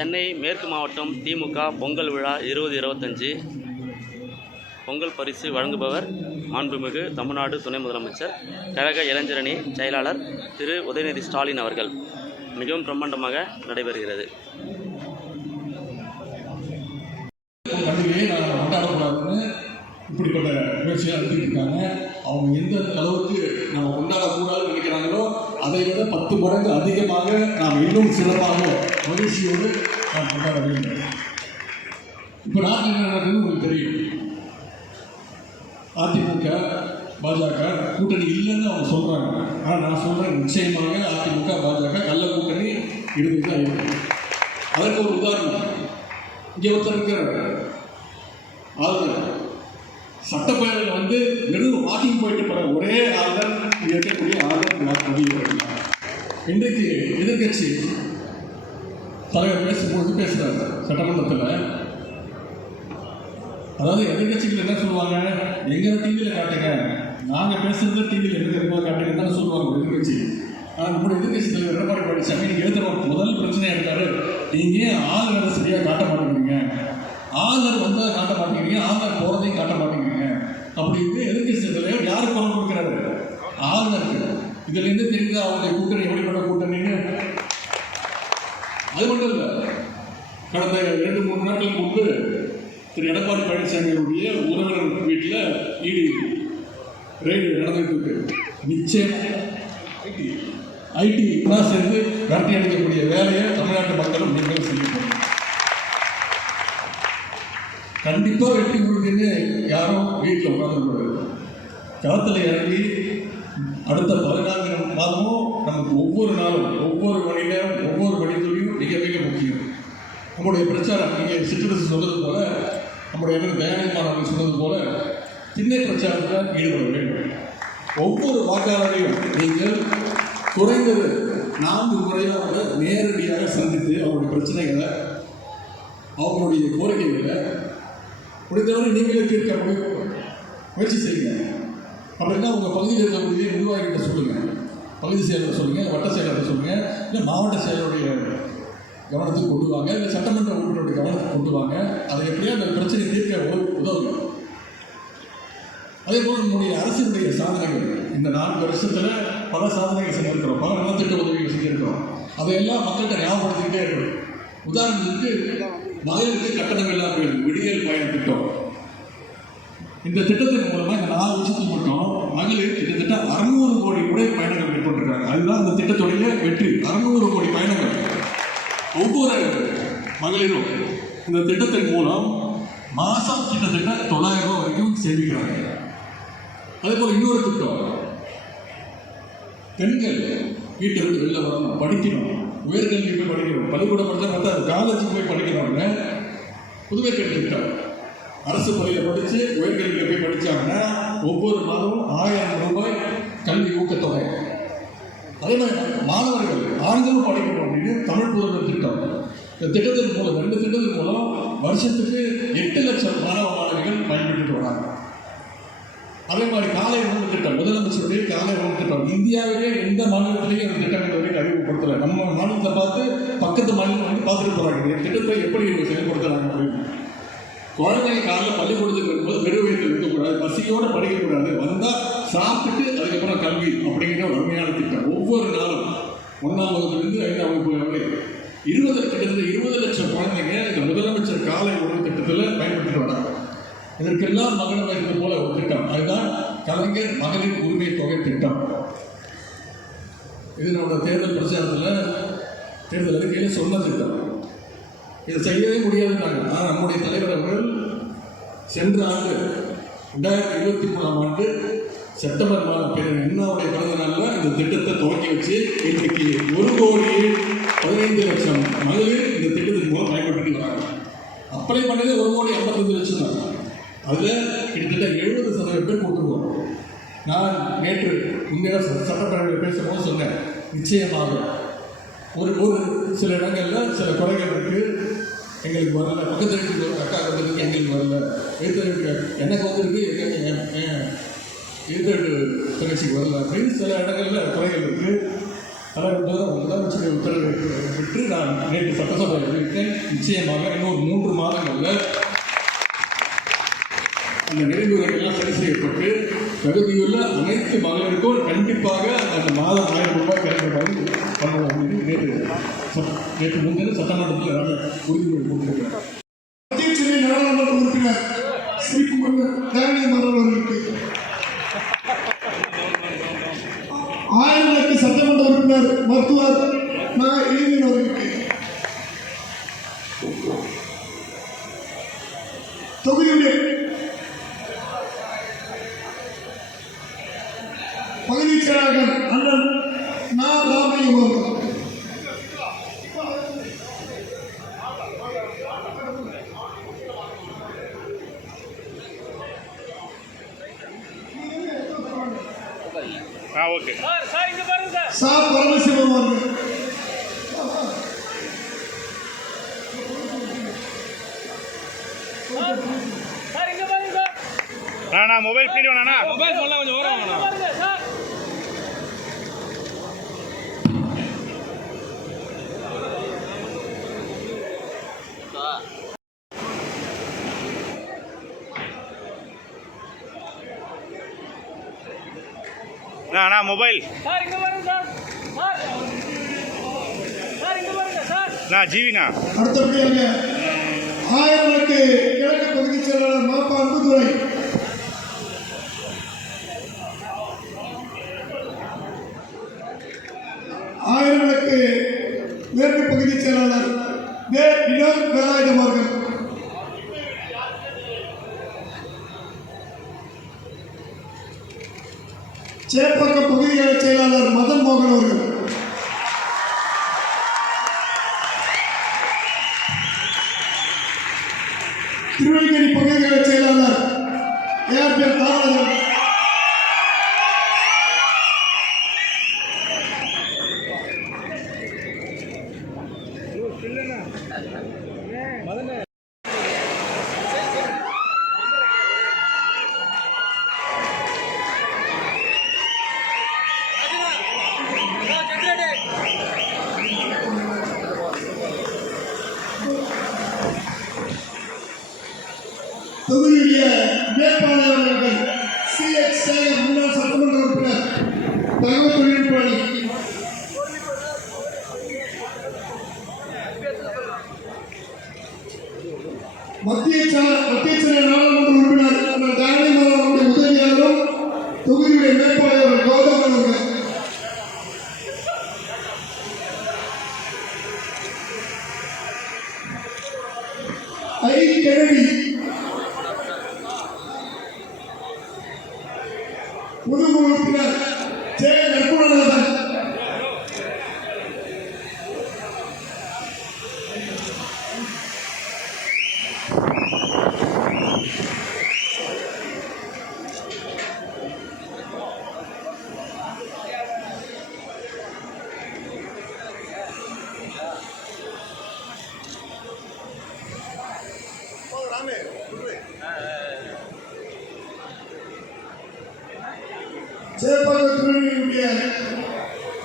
சென்னை மேற்கு மாவட்டம் திமுக பொங்கல் விழா இருபது இருபத்தஞ்சி. பொங்கல் பரிசு வழங்குபவர் மாண்புமிகு தமிழ்நாடு துணை முதலமைச்சர் கழக இளைஞரணி செயலாளர் திரு உதயநிதி ஸ்டாலின் அவர்கள். மிகவும் பிரம்மாண்டமாக நடைபெறுகிறது. இப்படிப்பட்ட முயற்சியாக எடுத்துக்கிட்டு இருக்காங்க. அவங்க எந்த அளவுக்கு நம்ம கொண்டாடக்கூடாது விட பத்து மடங்கு அதிகமாக நாம் இன்னும் சிறப்பாக மகிழ்ச்சியோடு நாம் கொண்டாட வேண்டும். இப்போ நாட்டில் என்ன நடக்குதுன்னு உங்களுக்கு தெரியும். அதிமுக பாஜக கூட்டணி இல்லைன்னு அவங்க சொல்கிறாங்க ஆனால் நான் சொல்கிறேன் நிச்சயமாக அதிமுக பாஜக கள்ள கூட்டணி இருந்து தான் இருக்கு. அதற்கு ஒரு உதாரணம். இங்கே ஒருத்தர் இருக்கிறார். ஆளுநர். சட்டப்பேரவை வந்து வெறும் வாக்கிங் போயிட்டு போகிற ஒரே ஆள் இங்கே இருக்கக்கூடிய ஆளுநர் நான் பதிவு இன்றைக்கு எதிர்கட்சி தலைவர் பேசும்போது பேசுகிறார் சட்டமன்றத்தில். அதாவது எதிர்கட்சிகள் என்ன சொல்லுவாங்க? எங்கே டிவியில் காட்டுங்க. நாங்கள் பேசுகிறத டிவியில் எங்க தெரியுமா காட்டுங்கன்னு சொல்லுவாங்க எதிர்கட்சி ஆனால் நம்முடைய எதிர்கட்சி தலைவர் எடப்பாடி பழனிசாமி நீங்கள் முதல் பிரச்சனையாக இருக்காரு. நீங்கள் ஏன் ஆளுநரை சரியாக காட்ட மாட்டேங்கிறீங்க? ஆளுநர் வந்தால் காட்ட மாட்டேங்கிறீங்க ஆளுநர் போகிறதையும் காட்ட மாட்டேங்கிறீங்க. அப்படின்னு எதிர்கட்சி தலைவர் யாருக்கு குரல் கொடுக்குறாரு? ஆளுநருக்கு. இதுலேருந்து தெரியுதா அவங்களுடைய கூட்டணி எப்படிப்பட்ட கூட்டணின்னு? அது மட்டும் இல்லை கடந்த இரண்டு மூணு நாட்கள் முன்பு திரு. எடப்பாடி பழனிசாமியுடைய உறவினர் வீட்டில் ஈடி ரெய்டு நடந்துட்டு இருக்கு. நிச்சயம் ஐடி எல்லாம் சேர்ந்து விரட்டி அடிக்கக்கூடிய வேலையை தமிழ்நாட்டு மக்களும் நீங்கள் செய்யணும் கண்டிப்பாக வெட்டி கொடுக்குன்னு யாரும் வீட்டில் உட்காந்துக்கூடாது களத்தில் இறங்கி அடுத்த பதினான்கு மாதமும் நமக்கு ஒவ்வொரு நாளும் ஒவ்வொரு மணி நேரம் ஒவ்வொரு மணித்துறையும் மிக மிக முக்கியம். நம்முடைய பிரச்சாரம் நீங்கள் சிற்றரசு சொன்னது போல நம்முடைய என்ன தயாரிப்பாளர்கள் சொன்னது போல திண்ணை பிரச்சாரத்தில் ஈடுபட வேண்டும் ஒவ்வொரு வாக்காளரையும் நீங்கள் குறைந்தது நான்கு முறையாக நேரடியாக சந்தித்து அவருடைய பிரச்சனைகளை அவங்களுடைய கோரிக்கைகளை முடிந்தவரை நீங்களே தீர்க்க முடியும் முயற்சி செய்யுங்க. அப்படின்னா உங்கள் பகுதியில் இருக்கக்கூடிய நிர்வாகிகிட்ட சொல்லுங்கள் பகுதி செயலர் சொல்லுங்கள் வட்ட செயலரை சொல்லுங்கள் இல்லை மாவட்ட செயலருடைய கவனத்துக்கு கொண்டு வாங்க இல்லை சட்டமன்ற உறுப்பினருடைய கவனத்துக்கு கொண்டு வாங்க. அதை எப்படியோ அந்த பிரச்சனை தீர்க்க உதவு- உதவுங்க. அதே போல் நம்முடைய அரசினுடைய சாதனைகள். இந்த நான்கு வருஷத்தில் பல சாதனைகள் செஞ்சிருக்கிறோம். பல நலத்திட்ட உதவிகள் செஞ்சிருக்கிறோம். அதையெல்லாம் மக்கள்கிட்ட ஞாபகப்படுத்திக்கிட்டே இருக்கணும். உதாரணத்துக்கு மகளிருக்கு கட்டணம் இல்லாமல் விடியல் பயண திட்டம் இந்த திட்டத்தின் மூலமா இந்த நாலு வருஷத்துக்கு மட்டும் மகளிர் கிட்டத்தட்ட அறுநூறு கோடி கூட பயணங்கள் மேற்கொண்டிருக்காங்க அதுதான் அந்த திட்டத்துடைய வெற்றி. அறுநூறு கோடி பயணங்கள். ஒவ்வொரு மகளிரும் இந்த திட்டத்தின் மூலம் மாசம் கிட்டத்தட்ட தொள்ளாயிரம் ரூபாய் வரைக்கும் சேமிக்கிறாங்க. அதே போல் இன்னொரு திட்டம். பெண்கள் வீட்டை விட்டு வெளில வரணும் படிக்கணும். உயர்கல்வி போய் படிக்கணும். பள்ளிக்கூடம் படித்தா பார்த்தா காலேஜுக்கு போய் படிக்கணும்னு புதுமை பெண் திட்டம் அரசு பள்ளியில் படித்து உயர்கல்வியில் போய் படித்தாங்கன்னா ஒவ்வொரு மாதமும் ஆயிரம் ரூபாய் கல்வி ஊக்கத்தொகை. அதே மாதிரி மாணவர்கள் ஆண்களும் படிக்கணும் அப்படின்னு தமிழ் புதல்வர் திட்டம். இந்த திட்டத்தின் மூலம் ரெண்டு திட்டத்தின் மூலம் வருஷத்துக்கு எட்டு லட்சம் மாணவ மாணவிகள் பயன்பெற்று வராங்க. அதே மாதிரி காலை உணவு திட்டம் முதலமைச்சருடைய காலை உணவு திட்டம். இந்தியாவிலே எந்த மாநிலத்திலேயும் அந்த திட்டங்கள் வரைக்கும் அறிமுகப்படுத்தலை. நம்ம மாநிலத்தை பார்த்து பக்கத்து மாநிலம் வந்து பார்த்துட்டு போகிறாங்க இந்த திட்டத்தை எப்படி செயல்படுத்துகிறாங்க செயல்படுத்துறாங்க அப்படின்னு. குழந்தைங்க காலையில் பள்ளிக்கூடத்துக்கு வரும்போது வெறும் வயிற்றில் இருக்கக்கூடாது பசியோட படிக்கக்கூடாது. வந்தால் சாப்பிட்டுட்டு அதுக்கப்புறம் கல்வி அப்படிங்கிற ஒரு அருமையான திட்டம். ஒவ்வொரு நாளும் ஒன்றாம் வகுப்புலேருந்து ஐந்தாம் வகுப்பு வரை. இருபது கிட்டத்தட்ட இருபது லட்சம் குழந்தைங்க இந்த முதலமைச்சர் காலை உணவு திட்டத்தில் பயன்பட்டு வராங்க. இதற்கெல்லாம் மகளிர் வைத்தது போல ஒரு திட்டம். அதுதான் கலைஞர் மகளிர் உரிமை தொகை திட்டம். இது நம்மளோட தேர்தல் பிரச்சாரத்தில் தேர்தல் அறிக்கையில் சொன்ன திட்டம். இதை செய்யவே முடியாதுன்றாங்க ஆனால் நம்முடைய தலைவர் அவர்கள் சென்ற ஆண்டு ரெண்டாயிரத்தி இருபத்தி மூணாம் ஆண்டு செப்டம்பர் மாதம் பிறகு அண்ணாவுடைய பிறந்த நாளில் இந்த திட்டத்தை துவக்கி வச்சு இன்றைக்கு ஒரு கோடி பதினைந்து லட்சம் மகளிர் இந்த திட்டத்தின் மூலம் பயன்பட்டு வராங்க. அப்ளை பண்ணது ஒரு கோடி ஐம்பத்தஞ்சு லட்சம் தான். அதில் கிட்டத்தட்ட எழுபது சதவீதம் பேர் கொடுத்துருக்கோம் நான் நேற்று முந்தைய சட்டப்பேரவையில் பேசும்போது சொன்னேன் நிச்சயமாக ஒரு ஒரு சில இடங்களில் சில குறைகள் இருக்கு. எங்களுக்கு வரல. பக்கத்து வீட்டுக்கு ஒரு அக்கா வந்திருக்கு எங்களுக்கு வரல. எதிர்த்த வீட்டுக்கு எனக்கு வந்திருக்கு எங்க- என் வீட்டு தங்கச்சிக்கு வரல. அப்படின்னு சில இடங்களில் குறைகள் இருக்கு. அதனால் முதல் முதலமைச்சர் உத்தரவை விட்டு நான் நேற்று சட்டசபை அறிவித்தேன் நிச்சயமாக இன்னொரு மூன்று மாதங்களில் அந்த நெறிமுறைகள்லாம் சரி செய்யப்பட்டு தகுதியுள்ள அனைத்து மகளிருக்கும் கண்டிப்பாக அந்த மாதம் ஆயிரம் ரூபாய் கிடைக்கிற மாதிரி பண்ணுவோம் அப்படின்னு நேற்று நேற்று முன்தினம் சட்டமன்றத்தில் நாங்கள் உறுதிமொழி கொடுத்துருக்கோம் மத்திய சென்னை நாடாளுமன்ற உறுப்பினர் ஸ்ரீ தேவனை அவர்களுக்கு ஆயிரத்தி சட்டமன்ற உறுப்பினர் மருத்துவர் நான் இளைஞர் அவர்களுக்கு தொகுதியுடைய ஆ ஓகே. சா பரமசிவம் அவர்கள். அண்ணா மொபைல் பின்னாடி வேணாண்ணா. மொபைல் சொல்ல கொஞ்சம் ஓரம் அண்ணா அண்ணா மொபைல் அண்ணா ஜீவிண்ணா அடுத்தபடியாக ஆயிரங்களுக்கு கிழக்கு பகுதி செயலாளர் மாப்பா அன்புதுரை. ஆயிரங்களுக்கு மேற்கு பகுதி செயலாளர் வினோத் வேலாயுதம் அவர்கள். சேப்பக்க பகுதிகளை செயலாளர் மதன் மோகன் அவர்கள். ಮಾಡಿದ್ದೇವೆ சேப்பாக்க தொகுதியுடைய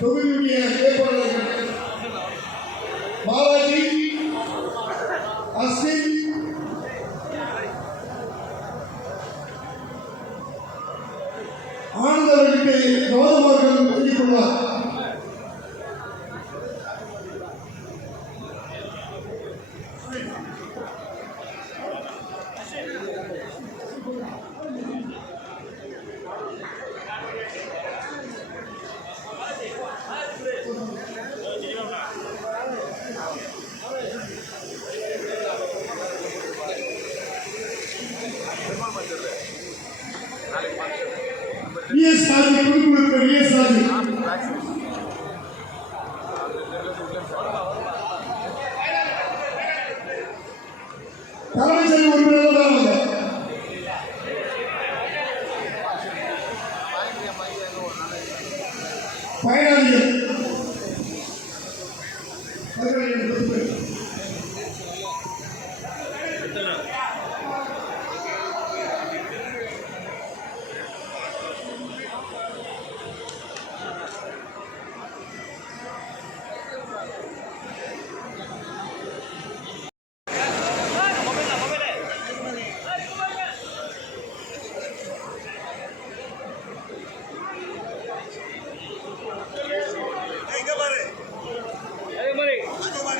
தொகுதியுடைய வேட்பாளர்கள் பாலாஜி அஸ்வின் ஆனந்த்